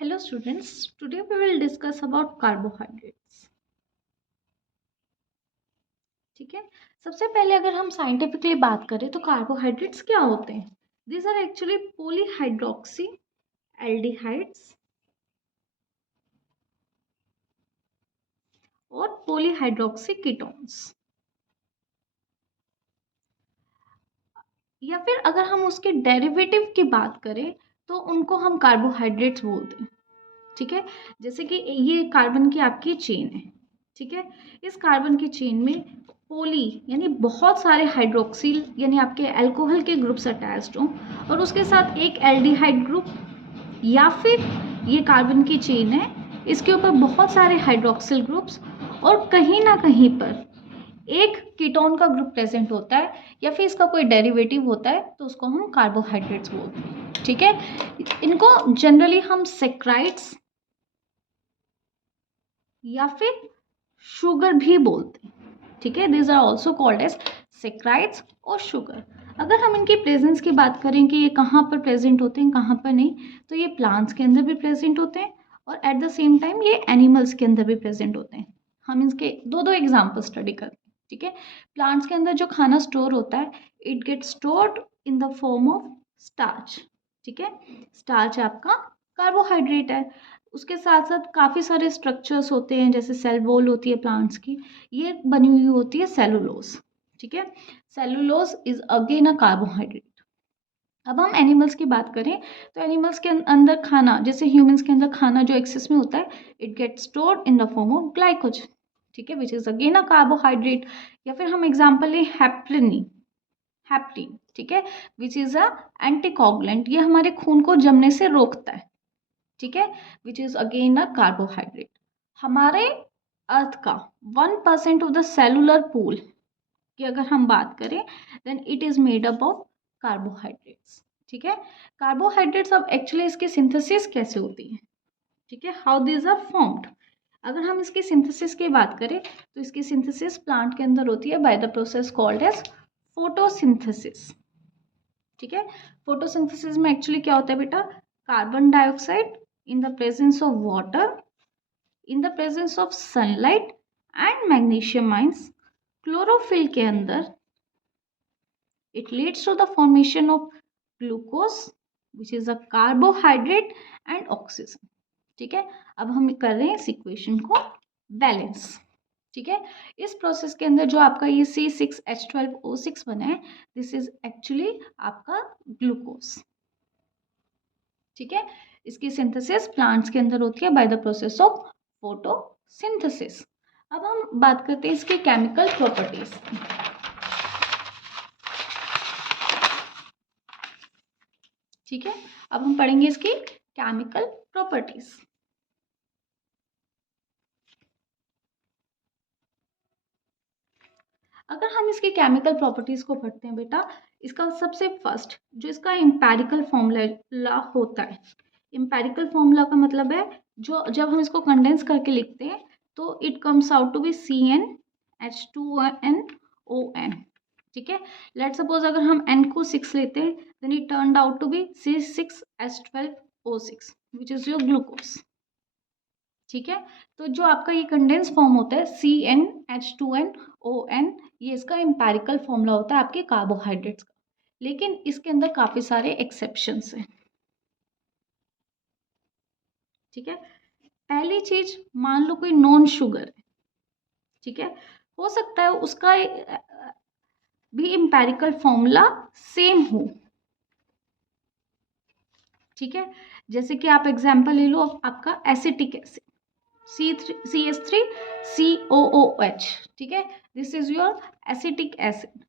Hello students, today we will discuss about carbohydrates. ठीक है। सबसे पहले अगर हम साइंटिफिकली बात करें तो कार्बोहाइड्रेट्स क्या होते हैं? These are actually polyhydroxy aldehydes और polyhydroxy ketones। या फिर अगर हम उसके डेरिवेटिव की बात करें तो उनको हम कार्बोहाइड्रेट्स बोलते हैं। ठीक है, जैसे कि ये कार्बन की आपकी चेन है। ठीक है, इस कार्बन की चेन में पोली यानी बहुत सारे हाइड्रोक्सिल यानी आपके अल्कोहल के ग्रुप्स अटैच्ड हों और उसके साथ एक एल्डिहाइड ग्रुप, या फिर ये कार्बन की चेन है, इसके ऊपर बहुत सारे हाइड्रोक्सिल ग्रुप्स और कहीं ना कहीं पर एक कीटोन का ग्रुप प्रेजेंट होता है या फिर इसका कोई डेरिवेटिव होता है, तो उसको हम कार्बोहाइड्रेट्स बोलते हैं। ठीक है, इनको जनरली हम सेक्राइड्स या फिर शुगर भी बोलते हैं। ठीक है, these are also called as saccharides और शुगर। अगर हम इनकी प्रेजेंस की बात करें कि ये कहाँ पर प्रेजेंट होते हैं कहाँ पर नहीं, तो ये प्लांट्स के अंदर भी प्रेजेंट होते हैं और एट द सेम टाइम ये एनिमल्स के अंदर भी प्रेजेंट होते हैं। हम इसके दो एग्जाम्पल स्टडी करते हैं। ठीक है, प्लांट्स के अंदर जो खाना स्टोर होता है, it get stored in the form of starch. ठीक है, स्टार्च आपका कार्बोहाइड्रेट है। उसके साथ साथ काफ़ी सारे स्ट्रक्चर्स होते हैं, जैसे सेल वॉल होती है प्लांट्स की, ये बनी हुई होती है सेलुलोज। ठीक है, cellulose is again a carbohydrate. अब हम एनिमल्स की बात करें तो एनिमल्स के अंदर खाना, जैसे ह्यूमंस के अंदर खाना जो एक्सेस में होता है, it get stored in the form of glycogen. ठीक है, which is again a carbohydrate. या फिर हम एग्जाम्पल लें हैप्टिन। ठीक है, विच इज अ एंटीकोगुलेंट, ये हमारे खून को जमने से रोकता है। ठीक है, which is again a carbohydrate. हमारे अर्थ का 1% ऑफ द सेलुलर पूल की अगर हम बात करें, then it is made up of carbohydrates. ठीक है, कार्बोहाइड्रेट्स अब एक्चुअली इसकी सिंथेसिस कैसे होती है? ठीक है, हाउ दीज आर फॉर्म्ड। अगर हम इसकी सिंथेसिस की बात करें तो इसकी सिंथेसिस प्लांट के अंदर होती है by the process called as photosynthesis. ठीक है, फोटोसिंथेसिस में एक्चुअली क्या होता है बेटा? Carbon dioxide in the presence of water, in the presence of sunlight and magnesium ions, chlorophyll के अंदर it leads to the formation of glucose which is a carbohydrate and oxygen. ठीक है, अब हम कर रहे हैं इस इक्वेशन को बैलेंस। ठीक है, इस प्रोसेस के अंदर जो आपका ये C6H12O6 बना है, दिस इज एक्चुअली आपका ग्लूकोज। ठीक है, इसकी सिंथेसिस प्लांट्स के अंदर होती है by the process of photosynthesis. अब हम बात करते हैं इसकी केमिकल प्रॉपर्टीज। ठीक है, अब हम पढ़ेंगे इसकी केमिकल प्रॉपर्टीज। अगर हम इसकी केमिकल प्रॉपर्टीज को पढ़ते हैं बेटा, इसका सबसे फर्स्ट जो इसका एम्पेरिकल फॉर्मूला होता है, एम्पेरिकल फॉर्मूला का मतलब है जो जब हम इसको कंडेंस करके लिखते हैं तो it comes out to be CnH2nOn। ठीक है, लेट सपोज अगर हम n को 6 लेते हैं, then it turned out to be C6H12O6 which is your glucose. ठीक है, तो जो आपका ये कंडेंस फॉर्म होता है CnH2nOn, ये इसका एम्पेरिकल फॉर्मूला होता है आपके कार्बोहाइड्रेट्स का। लेकिन इसके अंदर काफी सारे एक्सेप्शंस हैं। ठीक है, पहली चीज, मान लो कोई नॉन शुगर है। ठीक है, हो सकता है उसका भी एम्पेरिकल फॉर्मूला सेम हो। ठीक है, जैसे कि आप एग्जांपल ले लो आपका एसिटिक एसिड CH3COOH। ठीक है, this is your acetic acid.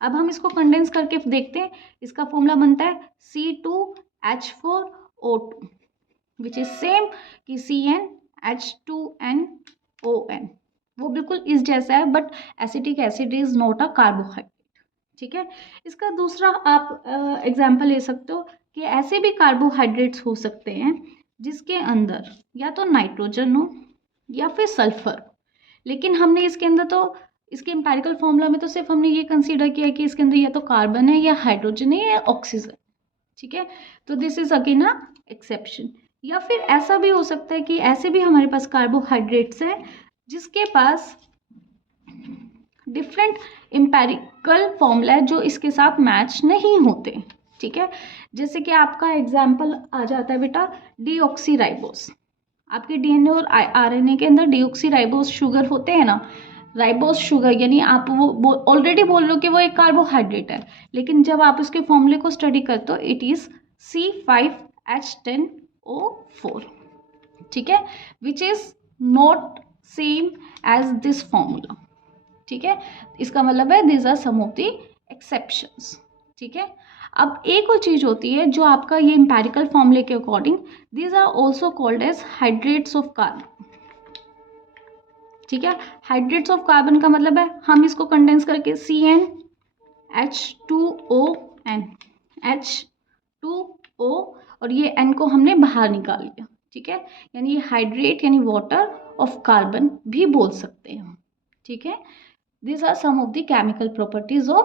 अब हम इसको कंडेंस करके देखते हैं, इसका फॉर्मूला बनता है C2H4O2 विच इज सेम कि CnH2nOn। वो बिल्कुल इस जैसा है, but acetic acid is not a carbohydrate. ठीक है, इसका दूसरा आप एग्जाम्पल ले सकते हो कि ऐसे भी कार्बोहाइड्रेट्स हो सकते हैं जिसके अंदर या तो नाइट्रोजन हो या फिर सल्फर, लेकिन हमने इसके अंदर तो इसके एम्पेरिकल फॉर्मूला में तो सिर्फ हमने ये कंसीडर किया कि इसके अंदर या तो कार्बन है या हाइड्रोजन है या ऑक्सीजन। ठीक है, तो this is again a exception. या फिर ऐसा भी हो सकता है कि ऐसे भी हमारे पास कार्बोहाइड्रेट्स हैं जिसके पास डिफरेंट एम्पेरिकल फॉर्मूला है जो इसके साथ मैच नहीं होते, ठीक है। जैसे कि आपका एग्जाम्पल आ जाता है बेटा डीऑक्सीराइबोस। आपके डीएनए और आरएनए के अंदर डीऑक्सीराइबोस शुगर होते हैं ना, राइबोस शुगर, यानी आप वो ऑलरेडी बोल रहे हो कि वो एक कार्बोहाइड्रेट है, लेकिन जब आप उसके फॉर्मूले को स्टडी करते हो इट इज C5H10O4, ठीक है, which is not same as this formula, ठीक है। इसका मतलब है this are some of the exceptions, ठीक है। अब एक और चीज होती है जो आपका ये एम्पेरिकल फॉर्मूले के according these are also called as hydrates of carbon, ठीक है। हाइड्रेट्स ऑफ कार्बन का मतलब है हम इसको कंडेंस करके CnH2ON H2O और ये N को हमने बाहर निकाल लिया, ठीक है, यानी ये हाइड्रेट यानी वाटर ऑफ कार्बन भी बोल सकते हैं, ठीक है। These are some of the chemical properties of